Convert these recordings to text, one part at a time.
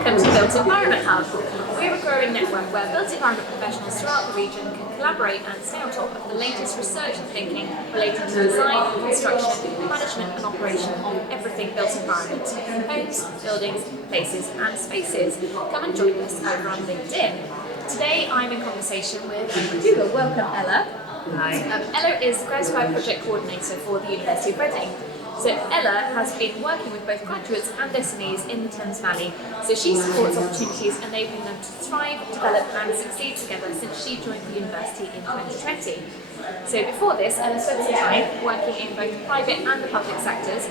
Welcome to Built Environment Hub. We're a growing network where built environment professionals throughout the region can collaborate and stay on top of the latest research and thinking relating to design, construction, management and operation of everything built environment, homes, buildings, places and spaces. Come and join us over on LinkedIn. Today I'm in conversation with McDougall. Welcome, Ella. Hi. Ella is the Gradspire Project Coordinator for the University of Reading. So Ella has been working with both graduates and SMEs in the Thames Valley. So she supports opportunities enabling them to thrive, develop and succeed together since she joined the university in 2020. So before this, Ella spent some time working in both the private and the public sectors,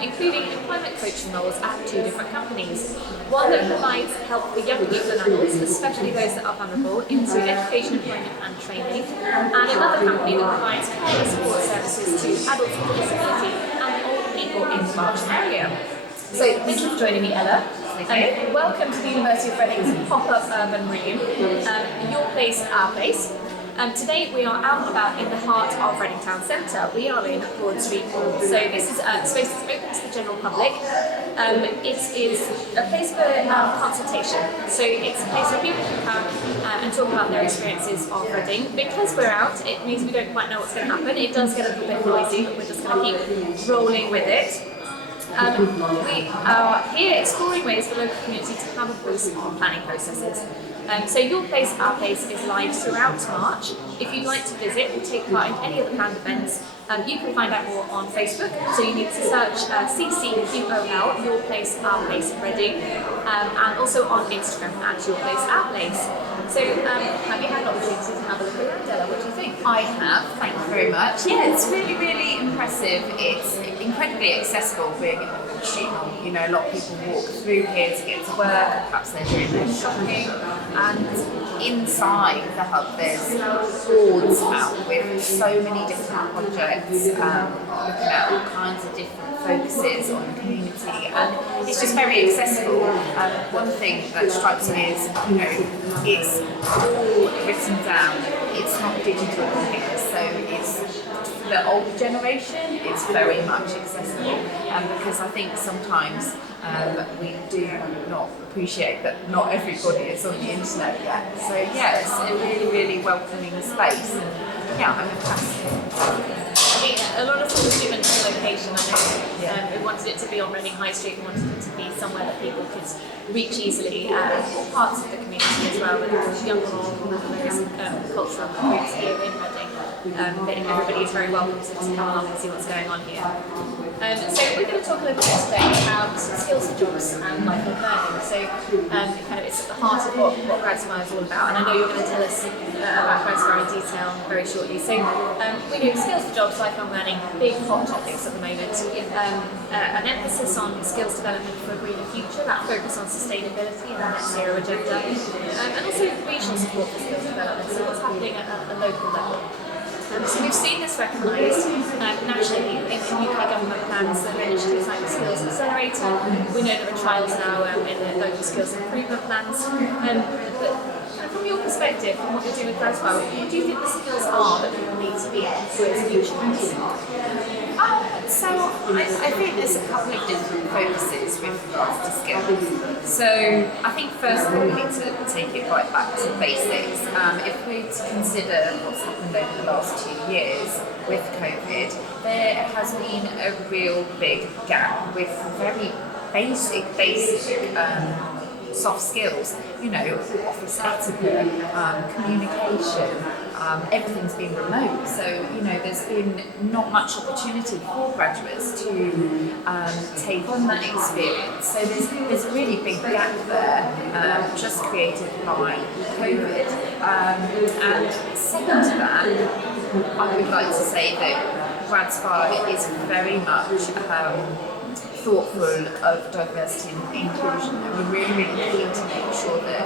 including employment coaching roles at 2 different companies. One that provides help for young people and adults, especially those that are vulnerable, into education, employment and training, and another company that provides care and support services to adults with disability and older people in the Berkshire area. So thank you for joining me, Ella. Welcome to the University of Reading's pop-up urban room, Your Place, Our Place. Today we are out and about in the heart of Reading Town Centre. We are in Broad Street Mall. So this is a space that's open to the general public. It is a place for consultation. So it's a place where people can come and talk about their experiences of Reading. Because we're out, it means we don't quite know what's going to happen. It does get a little bit noisy, but we're just going to keep rolling with it. We are here exploring ways for the local community to have a voice on planning processes. So Your Place, Our Place is live throughout March. If you'd like to visit or take part in any of the planned events, you can find out more on Facebook. So you need to search CCQOL, Your Place, Our Place Reading, and also on Instagram at Your Place, Our Place. So have you had an opportunity to have a look around, Ella? What do you think? I have, thank you very much. Yeah, it's really, really impressive. It's incredibly accessible being in the Broad Street Mall. You know, a lot of people walk through here to get to work, perhaps they're doing their shopping, and inside the hub there's boards out with so many different projects, looking at all kinds of different focuses on the community, and it's just very accessible. One thing that strikes me is, you know, it's all written down, it's not digital here, so it's for the older generation, it's very much accessible, because I think sometimes we do not appreciate that not everybody is on the internet yet. So yeah, it's a really, really welcoming space, and yeah, I'm impressed. I mean, a lot of thought was given to the location. I know we wanted it to be on Reading High Street, we wanted it to be somewhere that people could reach easily, all parts of the community as well, whether it's young or old, various cultural groups here in Reading. Everybody is very welcome to come along and see what's going on here. So we're going to talk a little bit today about skills for jobs and lifelong learning. So kind of it's at the heart of what Gradspire is all about, and I know you're going to tell us about Gradspire in detail very shortly. So we know skills for jobs, lifelong learning, big hot topics at the moment. An emphasis on skills development for a greener future, that focus on sustainability and the net zero agenda, and also regional support for skills development, so what's happening at a local level. So we've seen this recognised nationally in UK government plans, so initiatives like the Skills Accelerator. We know there are trials now in the local skills improvement plans. But from your perspective, from what you're doing with Gradspire, what do you think the skills are that people need to be towards future? So I think there's a couple of different focuses with regards to skills. So I think first of all we need to take it right back to basics. If we consider what's happened over the last 2 years with COVID, there has been a real big gap with very basic soft skills, you know, office etiquette, communication, everything's been remote, so you know there's been not much opportunity for graduates to take on that experience. So there's a really big gap there, just created by COVID. And second to that, I would like to say that Gradspire is very much thoughtful of diversity and inclusion, and we're really, really keen to make sure that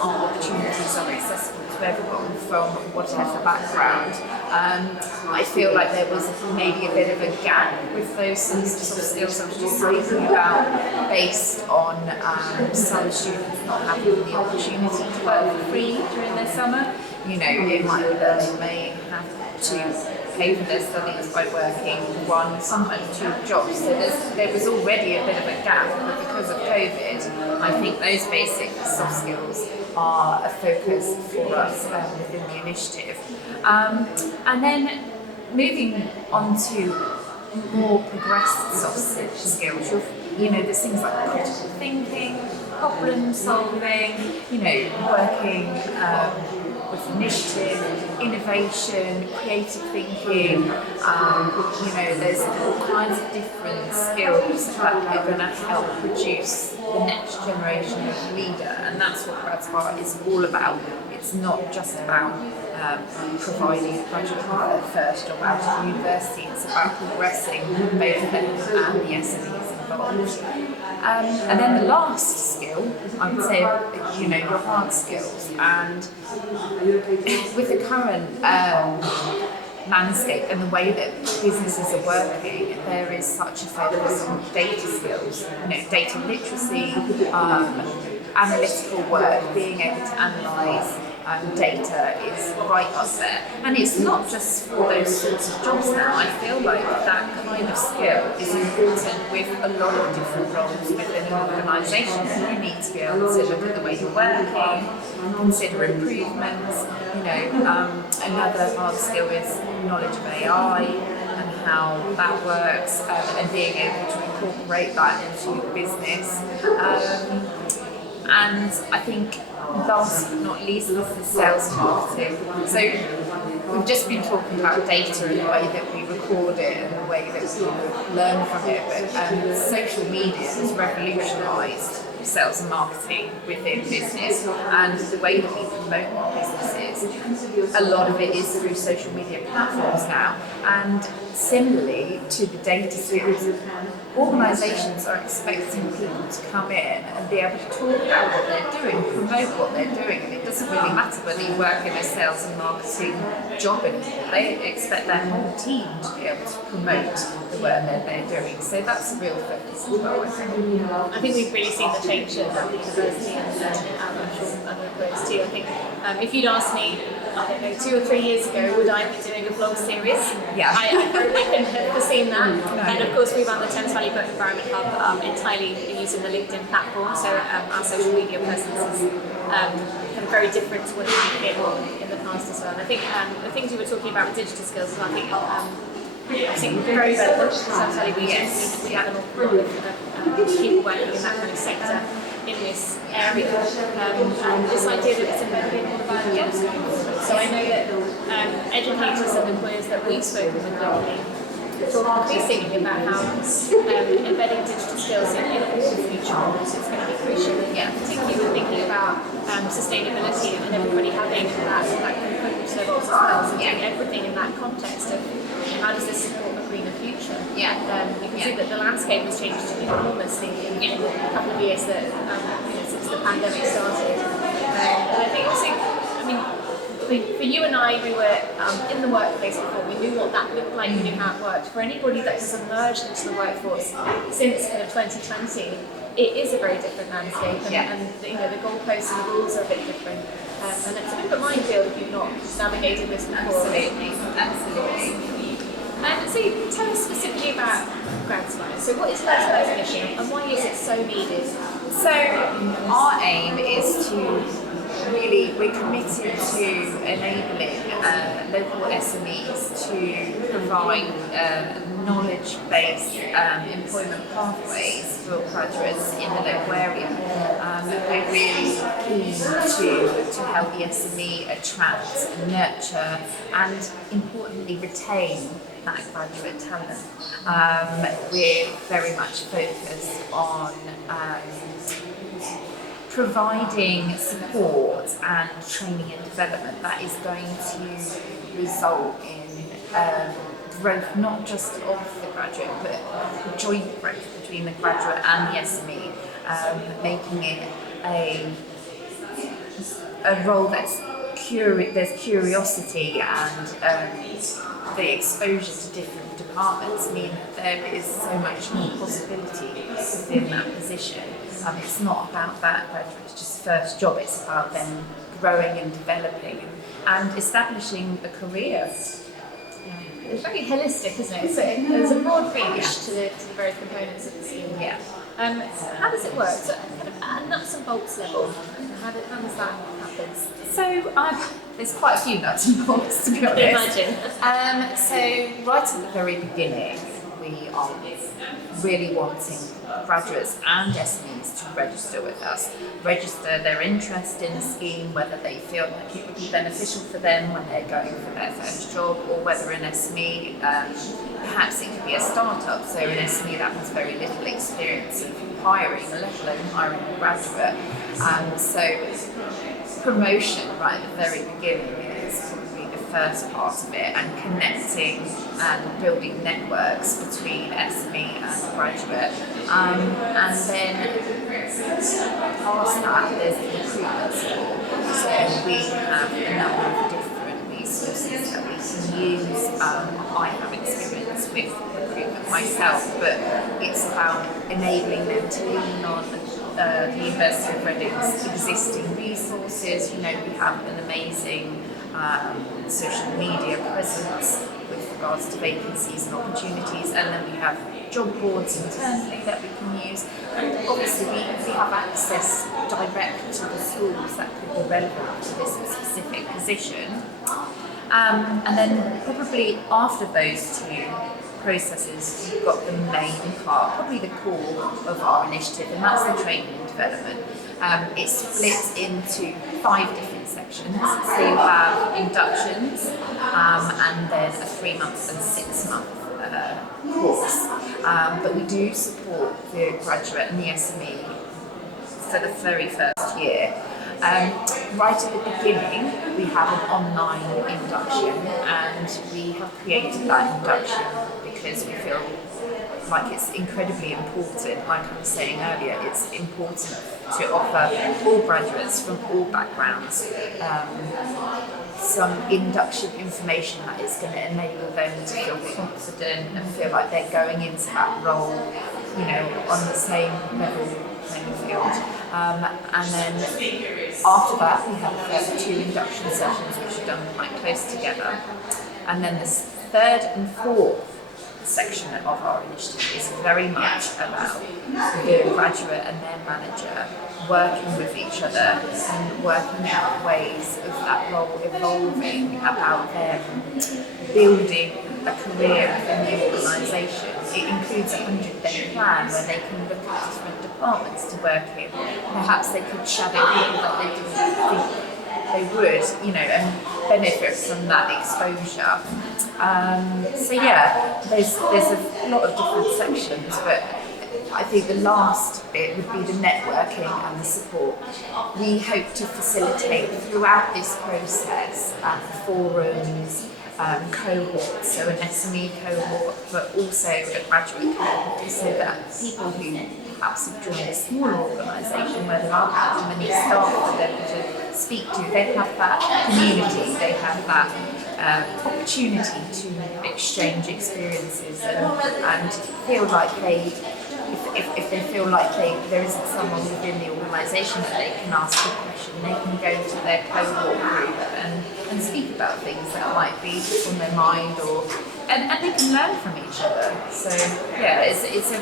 our opportunities are accessible to everyone from whatever background. I feel like there was maybe a bit of a gap with those soft skills I was just speaking about, based on some students not having the opportunity to work for free during their summer. You know, it might be that they may have to pay for their studies by working one, sometimes two jobs. So there was already a bit of a gap, but because of COVID, I think those basic soft skills are a focus for us within the initiative. And then moving on to more progressed soft skills, there's things like critical thinking, problem solving, working with initiative, innovation, creative thinking. There's all kinds of different skills that are going to help produce the next generation of leader, and that's what Gradspire is all about. It's not just about providing a graduate with their first job out of university, it's about progressing both them and the SMEs involved. And then the last skill, I would say, your hard skills. And with the current landscape and the way that businesses are working, there is such a focus on data skills, data literacy, analytical work, being able to analyse data is right up there. And it's not just for those sorts of jobs now. I feel like that kind of skill is important with a lot of different roles within an organisation. You need to be able to look at the way you're working, consider improvements. Another hard skill is knowledge of AI and how that works, and being able to incorporate that into your business. And I think last but not least is the sales and marketing. So we've just been talking about data and the way that we record it and the way that we learn from it, but social media has revolutionised sales and marketing within business, and the way that we promote our businesses, a lot of it is through social media platforms now. And similarly to the data skills, organisations are expecting people to come in and be able to talk about what they're doing, promote what they're doing, and it doesn't really matter whether you work in a sales and marketing job anymore. They expect their whole team to be able to promote the work that they're doing. So that's a real focus as well, I think. I think we've really seen the change at the university, and I'm sure other employers too. I think if you'd asked me, 2 or 3 years ago, would I be doing a vlog series? Yeah. I probably couldn't have foreseen that. No. And of course, we run the Thames Valley Environment Hub entirely using the LinkedIn platform, so our social media presence is kind of very different to what it might be in the past as well. And I think the things you were talking about with digital skills, I think very relevant to Thames Valley. We have an awful lot of people working in that kind of sector in this area, and this idea that it's embedded in all of our jobs going forward. So I know that educators and employers that we've spoken with locally talk increasingly about how embedding digital skills in all future roles is going to be crucial, and particularly when thinking about sustainability and everybody having that component to their roles as well. So doing everything in that context of how does this support a greener future? You can see that the landscape has changed enormously in a couple of years that since the pandemic started. And I think also, for you and I, we were in the workplace before. We knew what that looked like. We knew how it worked. For anybody that has emerged into the workforce since 2020, it is a very different landscape, and the goalposts and the rules are a bit different. And it's a bit of a minefield if you've not navigated this before. Absolutely. So tell us specifically about Gradspire. So what is Gradspire's mission, and why is it so needed? So our aim is to we're committed to enabling local SMEs to provide knowledge-based employment pathways for graduates in the local area. We're really keen to help the SME attract, nurture, and importantly retain that graduate talent. We're very much focused on providing support and training and development that is going to result in growth not just of the graduate but joint growth between the graduate and the SME, making it a role that's there's curiosity and the exposure to different departments mean that there is so much more possibility within that position. It's not about that graduate's just first job, it's about them growing and developing and establishing a career it's very holistic, isn't it? So there's a broad reach to the various components of the scheme. Yeah. How does it work? So kind of at a nuts and bolts level, how does that happen? So there's quite a few nuts and bolts, to be honest. Imagine. So right at the very beginning, we are really wanting graduates and SMEs to register with us, register their interest in the scheme, whether they feel like it would be beneficial for them when they're going for their first job, or whether an SME, perhaps it could be a startup, so an SME that has very little experience of hiring, let alone hiring a graduate. So promotion right at the very beginning is probably the first part of it, and connecting and building networks between SME and graduate. And then past that, there's the recruitment support. So we have a number of different resources that we can use. I have experience with recruitment myself, but it's about enabling them to lean on the University of Reading's existing resources. We have an amazing social media presence with regards to vacancies and opportunities, and then we have job boards internally that we can use, and obviously we have access direct to the schools that could be relevant to this specific position. And then probably after those two processes, you've got the main part, probably the core of our initiative, and that's the training and development. It's split into 5 different sections. So you have inductions, and then a 3-month and 6-month course. But we do support the graduate and the SME for the very first year. Right at the beginning, we have an online induction, and we have created that induction because we feel like it's incredibly important. Like I was saying earlier, it's important to offer all graduates from all backgrounds some induction information that is going to enable them to feel confident and feel like they're going into that role, on the same level playing field. And then after that, we have 2 induction sessions which are done quite close together. And then the 3rd and 4th section of our initiative is very much about the graduate and their manager working with each other and working out ways of that role evolving, about them building a career within the organisation. It includes a 100-day plan where they can look at different departments to work in. Perhaps they could shadow people that they didn't think they would, and benefit from that exposure. So yeah, there's a lot of different sections, but I think the last bit would be the networking and the support. We hope to facilitate throughout this process forums, cohorts, so an SME cohort, but also a graduate cohort, so that people who perhaps have joined a smaller organisation where there aren't that many staff for them to speak to, they have that community, they have that opportunity to exchange experiences and feel like if they feel like there isn't someone within the organisation that they can ask a question, they can go to their cohort group and speak about things that might be on their mind, and they can learn from each other. So yeah, it's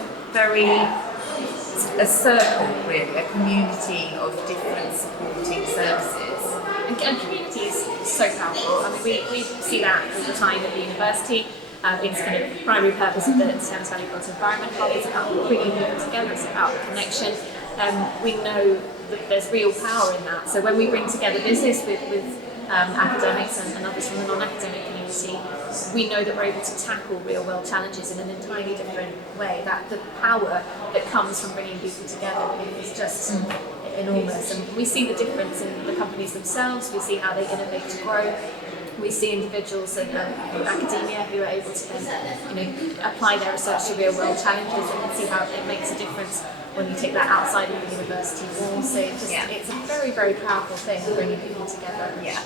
a circle really, a community of different supporting services. And community is so powerful. I mean, we see that all the time at the university. It's kind of primary purpose of the Thames Valley Built Environment Hub. It's about bringing people together. It's about connection. We know that there's real power in that. So when we bring together business with academics and others from the non-academic community, we know that we're able to tackle real-world challenges in an entirely different way. That the power that comes from bringing people together is just enormous. And we see the difference in the companies themselves. We see how they innovate to grow. We see individuals in academia who are able to apply their research to real-world challenges, and see how it makes a difference when you take that outside of the university walls. So it's a very, very powerful thing, bringing people together. Yeah.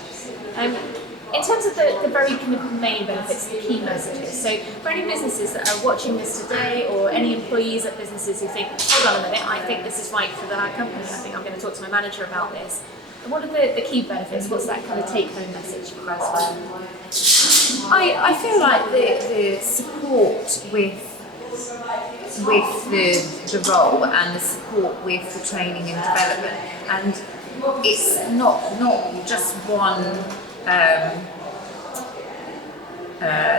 In terms of the very kind of main benefits, the key messages, so for any businesses that are watching this today, or any employees at businesses who think, hold on a minute, I think this is right for our company, I think I'm going to talk to my manager about this. What are the key benefits? What's that kind of take-home message for Gradspire? I feel like the support with the role and the support with the training and development, and it's not just one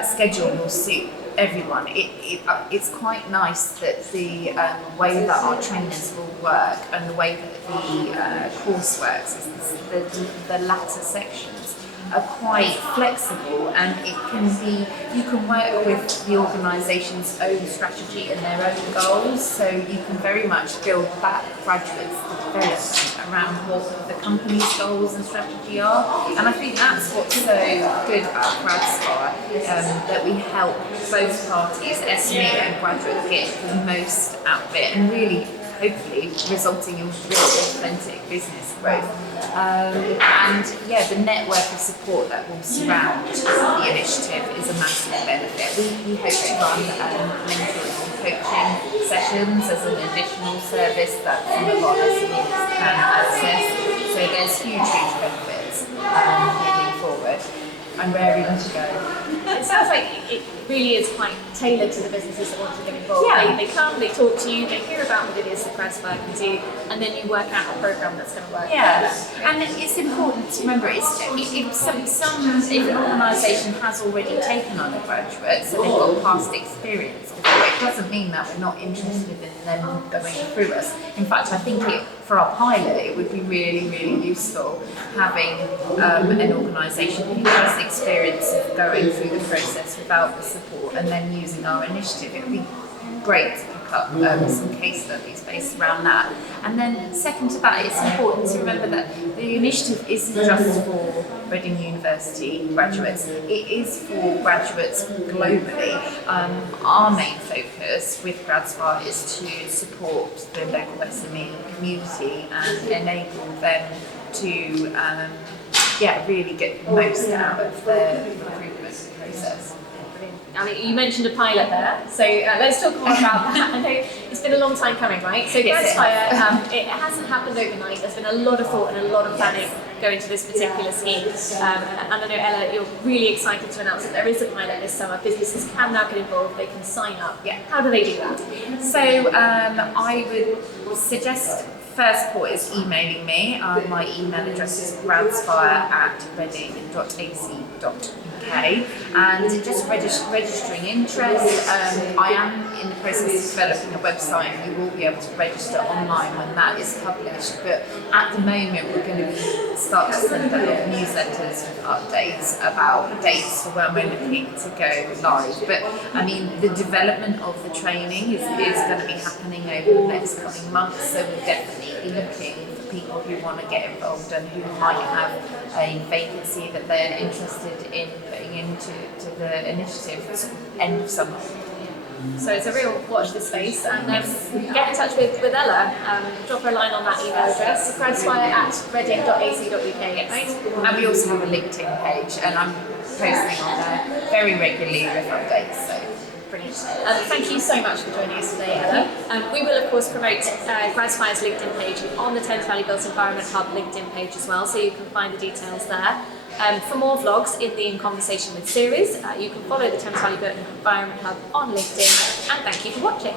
schedule will suit everyone. It's quite nice that the way that our trainers will work and the way that the course works is the latter sections are quite flexible, and you can work with the organisation's own strategy and their own goals, so you can very much build that graduates' development around what the company's goals and strategy are. And I think that's what's so good about Gradspire, that we help both parties, SME and graduate, get the most out of it, and really hopefully resulting in real authentic business growth. And yeah, the network of support that will surround the initiative is a massive benefit. We hope to run mentoring and coaching sessions as an additional service that some of our SMEs can access. So there's huge benefits moving forward. I'm raring to go. It sounds like it really is quite tailored to the businesses that want to get involved. Yeah. They come, they talk to you, they hear about what it is that Gradspire can do, and then you work out a program that's going to work. Yeah, and it's important to remember if an organisation has already taken on a graduate, so they've got past experience before, it doesn't mean that we're not interested in them going through us. In fact, I think for our pilot, it would be really, really useful having an organisation who has experience of going through the process without the support and then using our initiative. It would be great to pick up some case studies based around that. And then second to that, it's important to remember that the initiative isn't just for Reading University graduates, it is for graduates globally. Our main focus with Gradspire is to support the local SME community and enable them to really get the most out of the recruitment process. I mean, you mentioned a pilot there, so let's talk more about that. I know it's been a long time coming, right? So Gradspire, it hasn't happened overnight. There's been a lot of thought and a lot of planning going to this particular scheme. And I know, Ella, you're really excited to announce that there is a pilot this summer. Businesses can now get involved, they can sign up. Yeah. How do they do that? So I would suggest first point is emailing me. My email address is gradspire@reading.ac.uk, and just registering interest. I am in the process of developing a website, and you will be able to register online when that is published. But at the moment, we're going to start to send out newsletters with updates about dates for when we're looking to go live. But I mean, the development of the training is going to be happening over the next coming months, so we'll definitely be looking for people who want to get involved and who might have a vacancy that they're interested in putting into the initiative sort of end of summer. So it's a real watch this space, and get in touch with Ella. Drop her a line on that email address, gradspire@reading.ac.uk. Right? And we also have a LinkedIn page, and I'm posting on there very regularly with updates. So. Brilliant. Thank you so much for joining us today, Ella. We will, of course, promote Gradspire's LinkedIn page on the Thames Valley Built Environment Hub LinkedIn page as well, so you can find the details there. For more vlogs in the In Conversation with series, you can follow the Thames Valley Built Environment Hub on LinkedIn, and thank you for watching.